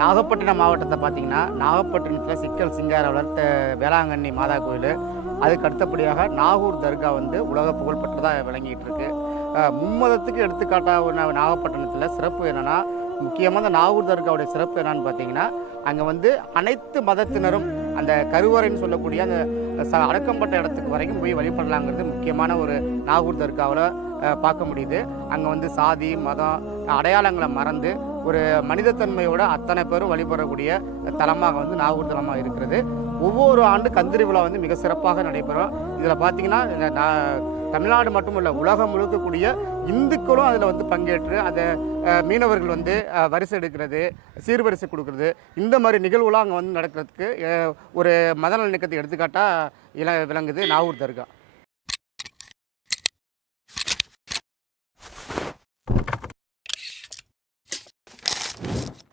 நாகப்பட்டினம் மாவட்டத்தை பார்த்திங்கன்னா, நாகப்பட்டினத்தில் சிக்கல் சிங்காரவளர் வேளாங்கண்ணி மாதா கோயில், அதுக்கு அடுத்தபடியாக நாகூர் தர்கா வந்து உலக புகழ்பெற்றதாக விளங்கிட்டு இருக்கு. மும்மதத்துக்கு எடுத்துக்காட்டாக நாகப்பட்டினத்தில் சிறப்பு என்னென்னா, முக்கியமாக அந்த நாகூர் தர்காவுடைய சிறப்பு என்னன்னு பார்த்தீங்கன்னா, அங்கே வந்து அனைத்து மதத்தினரும் அந்த கருவறைன்னு சொல்லக்கூடிய அந்த அடக்கம்பட்ட இடத்துக்கு வரைக்கும் போய் வழிபடலாங்கிறது முக்கியமான ஒரு நாகூர் தர்காவில் பார்க்க முடியுது. அங்கே வந்து சாதி மதம் அடையாளங்களை மறந்து ஒரு மனிதத்தன்மையோட அத்தனை பேரும் வழிபடக்கூடிய தலமாக வந்து நாகூர் தலமாக இருக்கிறது. ஒவ்வொரு ஆண்டு கந்திரி விழா வந்து மிக சிறப்பாக நடைபெறும். இதில் பார்த்திங்கன்னா தமிழ்நாடு மட்டுமல்ல, உலகம் முழுக்கக்கூடிய இந்துக்களும் அதில் வந்து பங்கேற்று அதை மீனவர்கள் வந்து வரிசை எடுக்கிறது, சீர்வரிசை கொடுக்குறது, இந்த மாதிரி நிகழ்வுலாம் அங்கே வந்து நடக்கிறதுக்கு ஒரு மத நல்லிணக்கத்தை எடுத்துக்காட்டாக விளங்குது நாகூர் தர்கா.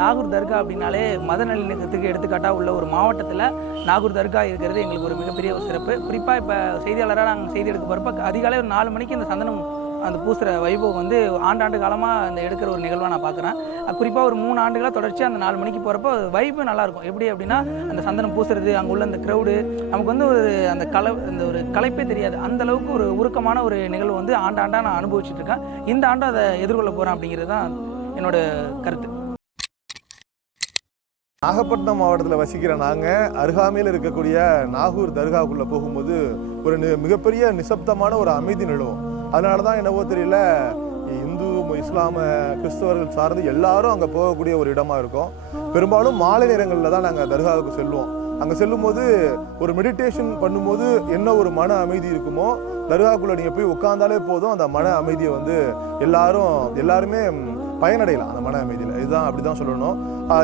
நாகூர் தர்கா அப்படின்னாலே மத நல்லிணக்கத்துக்கு எடுத்துக்காட்டாக உள்ள ஒரு மாவட்டத்தில் நாகூர் தர்கா இருக்கிறது எங்களுக்கு ஒரு மிகப்பெரிய ஒரு சிறப்பு. குறிப்பாக இப்போ செய்தியாளராக நாங்கள் செய்தி எடுக்க போகிறப்ப அதிகாலை ஒரு 4 மணிக்கு இந்த சந்தனம் அந்த பூசுகிற வைபவம் வந்து ஆண்டாண்டு காலமாக அந்த எடுக்கிற ஒரு நிகழ்வாக நான் பார்க்குறேன். குறிப்பாக ஒரு 3 ஆண்டுகளாக தொடர்ச்சியாக அந்த 4 மணிக்கு போகிறப்போ வைப்பு நல்லாயிருக்கும். எப்படி அப்படின்னா அந்த சந்தனம் பூசுறது, அங்கே உள்ள அந்த க்ரௌடு, நமக்கு வந்து ஒரு அந்த ஒரு களைப்பே தெரியாது. அந்தளவுக்கு ஒரு உருக்கமான ஒரு நிகழ்வு வந்து ஆண்டாண்டாக நான் அனுபவிச்சுட்டு இருக்கேன். இந்த ஆண்டு அதை எதிர்கொள்ள போகிறேன் அப்படிங்கிறது தான் என்னோட கருத்து. நாகப்பட்டினம் மாவட்டத்தில் வசிக்கிற நாங்கள் அருகாமையில் இருக்கக்கூடிய நாகூர் தர்காவுக்குள்ளே போகும்போது ஒரு மிகப்பெரிய நிசப்தமான ஒரு அமைதி நிலவும். அதனால தான் என்னவோ தெரியல, இந்து இஸ்லாம கிறிஸ்தவர்கள் சார்ந்து எல்லாரும் அங்கே போகக்கூடிய ஒரு இடமா இருக்கும். பெரும்பாலும் மாலை நேரங்களில் தான் நாங்கள் தர்காவுக்கு செல்வோம். அங்கே செல்லும்போது ஒரு மெடிடேஷன் பண்ணும்போது என்ன ஒரு மன அமைதி இருக்குமோ, தர்காவுக்குள்ளே நீங்கள் போய் உட்காந்தாலே போதும், அந்த மன அமைதியை வந்து எல்லாருமே பயனடையலாம் அந்த மன அமைதியில். இதுதான் அப்படி தான் சொல்லணும்.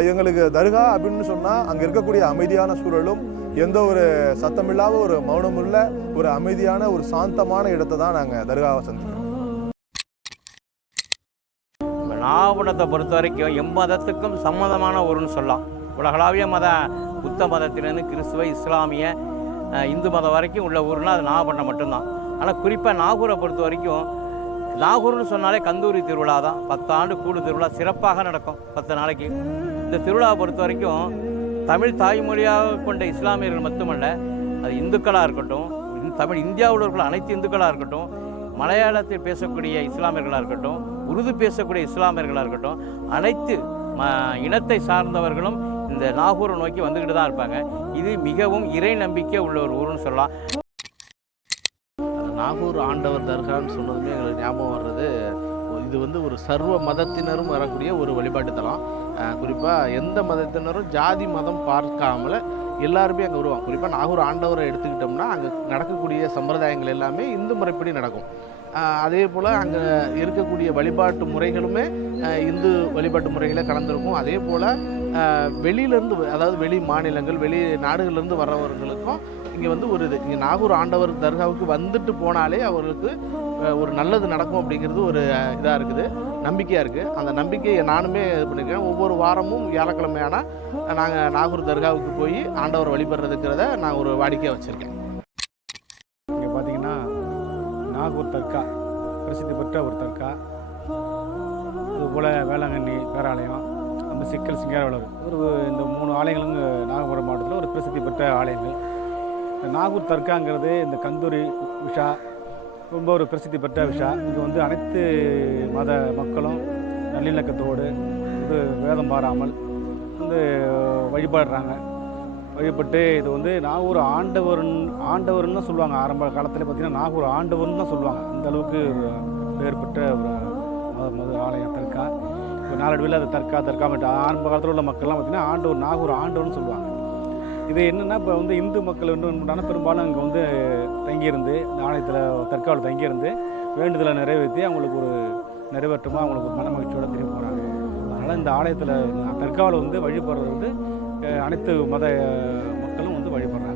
எங்களுக்கு தர்கா அப்படின்னு சொன்னால் அங்கே இருக்கக்கூடிய அமைதியான சூழலும், எந்த ஒரு சத்தமில்லாத ஒரு மௌனமுள்ள ஒரு அமைதியான ஒரு சாந்தமான இடத்தை தான் நாங்கள் தர்காவை சந்திக்கிறோம். நாகப்பட்டினத்தை பொறுத்த வரைக்கும் எம்மதத்துக்கும் சம்மதமான ஊருன்னு சொல்லலாம். உலகளாவிய புத்த மதத்திலேருந்து கிறிஸ்துவ இஸ்லாமிய இந்து மதம் வரைக்கும் உள்ள ஊர்னால் அது நாகப்பட்டினம் மட்டும்தான். ஆனால் குறிப்பாக நாகூரை பொறுத்த வரைக்கும், நாகூர்னு சொன்னாலே கந்தூரி திருவிழா தான். 10 ஆண்டு கூடு திருவிழா சிறப்பாக நடக்கும் 10 நாளைக்கு. இந்த திருவிழாவை பொறுத்த வரைக்கும் தமிழ் தாய்மொழியாக கொண்ட இஸ்லாமியர்கள் மட்டுமல்ல, அது இந்துக்களாக இருக்கட்டும், இந்தியாவில் உள்ள அனைத்து இந்துக்களாக இருக்கட்டும், மலையாளத்தில் பேசக்கூடிய இஸ்லாமியர்களாக இருக்கட்டும், உருது பேசக்கூடிய இஸ்லாமியர்களாக இருக்கட்டும், அனைத்து இனத்தை சார்ந்தவர்களும் இந்த நாகூரை நோக்கி வந்துக்கிட்டு தான் இருப்பாங்க. இது மிகவும் இறை நம்பிக்கை உள்ள ஒரு ஊருன்னு சொல்லலாம். நாகூர் ஆண்டவர் தர்கான்னு சொன்னதுமே எங்களுக்கு ஞாபகம் வர்றது, இது வந்து ஒரு சர்வ மதத்தினரும் வரக்கூடிய ஒரு வழிபாட்டு தலம். குறிப்பாக எந்த மதத்தினரும் ஜாதி மதம் பார்க்காமல எல்லாருமே அங்கே வருவாங்க. குறிப்பாக நாகூர் ஆண்டவரை எடுத்துக்கிட்டோம்னா அங்கே நடக்கக்கூடிய சம்பிரதாயங்கள் எல்லாமே இந்து முறைப்படி நடக்கும். அதே போல் அங்கே இருக்கக்கூடிய வழிபாட்டு முறைகளுமே இந்து வழிபாட்டு முறைகளை கலந்துருக்கும். அதே போல் வெளியிலேருந்து, அதாவது வெளி மாநிலங்கள் வெளி நாடுகள்லேருந்து வர்றவர்களுக்கும் இங்கே வந்து இங்கே நாகூர் ஆண்டவர் தர்காவுக்கு வந்துட்டு போனாலே அவர்களுக்கு ஒரு நல்லது நடக்கும் அப்படிங்கிறது ஒரு இதாக இருக்குது, நம்பிக்கையாக இருக்குது. அந்த நம்பிக்கையை நானுமே இது பண்ணியிருக்கேன். ஒவ்வொரு வாரமும் வியாழக்கிழமையானால் நாங்கள் நாகூர் தர்காவுக்கு போய் ஆண்டவர் வழிபடுறதுங்கிறத நான் ஒரு வாடிக்கையாக வச்சுருக்கேன். இங்கே பார்த்தீங்கன்னா நாகூர் தர்கா பிரசித்தி பெற்ற ஒரு தர்கா. அதுபோல் வேளாங்கண்ணி பேராலயம், அந்த சிக்கல் சிங்காரவளர், இந்த 3 ஆலயங்களும் நாகப்பட்டினம் மாவட்டத்தில் ஒரு பிரசித்தி பெற்ற ஆலயங்கள். இந்த நாகூர் தர்காங்கிறது இந்த கந்தூரி விஷா ரொம்ப ஒரு பிரசித்தி பெற்ற விஷா. இங்கே வந்து அனைத்து மத மக்களும் நல்லிணக்கத்தோடு இது வேதம் பாராமல் வந்து வழிபடுறாங்க. வழிபட்டு இது வந்து நாகூர் ஆண்டவர்னு தான் சொல்லுவாங்க. ஆரம்ப காலத்தில் பார்த்திங்கன்னா நாகூர் ஆண்டவர்னு தான் சொல்லுவாங்க. அந்த அளவுக்கு பெயர் பெற்ற ஒரு ஆலயம் தர்கா. இப்போ நாளடைவில் அது தர்கா மட்டும் ஆரம்ப காலத்தில் உள்ள மக்கள்லாம் பார்த்திங்கன்னா நாகூர் ஆண்டவர்னு சொல்லுவாங்க. இது என்னென்னா, இப்போ வந்து இந்து மக்கள் வந்து பெரும்பாலும் அங்கே வந்து தங்கியிருந்து இந்த ஆலயத்தில் தர்காவில் தங்கியிருந்து வேண்டுதலை நிறைவேற்றி அவங்களுக்கு ஒரு நிறைவேற்றமாக அவங்களுக்கு ஒரு மன மகிழ்ச்சியோடு திரும்பி போகிறாங்க. அதனால் இந்த ஆலயத்தில் தர்காவில் வந்து வழிபடுறது வந்து அனைத்து மத மக்களும் வந்து வழிபடுறாங்க.